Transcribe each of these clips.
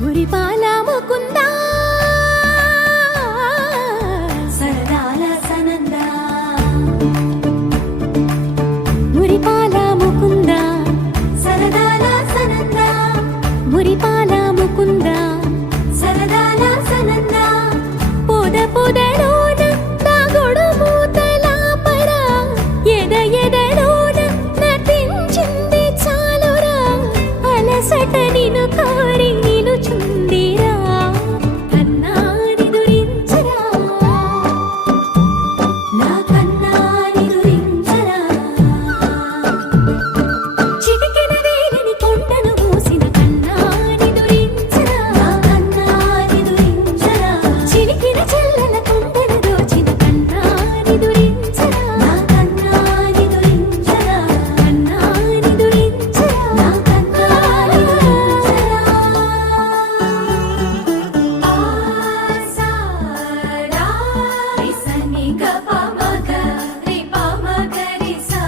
మురిపాల ముకుందా సరదాల సనందా మురిపాల ముకుందా సరదాల సనందా మురిపాల ముకుందా సరదాల సనందా పొద పొదలోన తాగుడు మూతలాపరా ఎద ఎదలోన నటించింది చాలురా అలసట నిను కోరి నిలుచుందిరా కన్నాని దురించరా నా కన్నాని దురించరా చిటికెన వేలిని కొండను మూసిన కన్నాని దురించరా నా కన్నాని దురించరా చిలికిన చెల్లెల కొండను దోచిన కన్నాని దురించరా నా కన్నాని దురించరా కన్నాని దురించరా నా కన్నాని దురించరా ఆసారా రిసని గపమగ రిపమగరి సా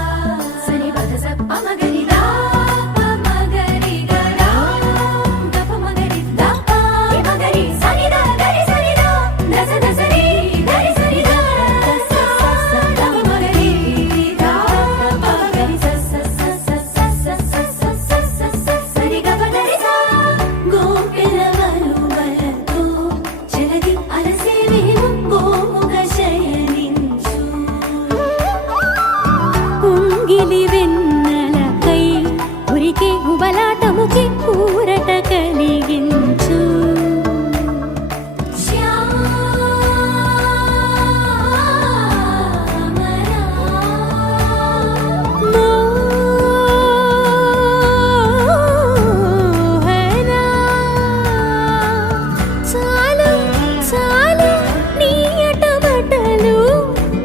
సని బదస పమగరి దా పమగరి గరా గపమగరి దా పమగరి సని దా గరి సని దా దస దసరి గరి సని దా దస స పమగరి దా పమగరి స సరి గపగరి సా గోపిల వలువలతో జలది అలసేవేమో గోముగ శయనించు కుంగిలి వెన్నెలకై ఉరికే ఉబలాటముకి ఊరట కలిగించు మోహనా చాలు చాలు నీ అటబటలు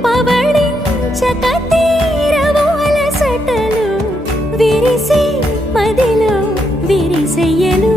పవళించక తీరవు అలసటలు విరిసే మదిలో విరిసెయ్యలు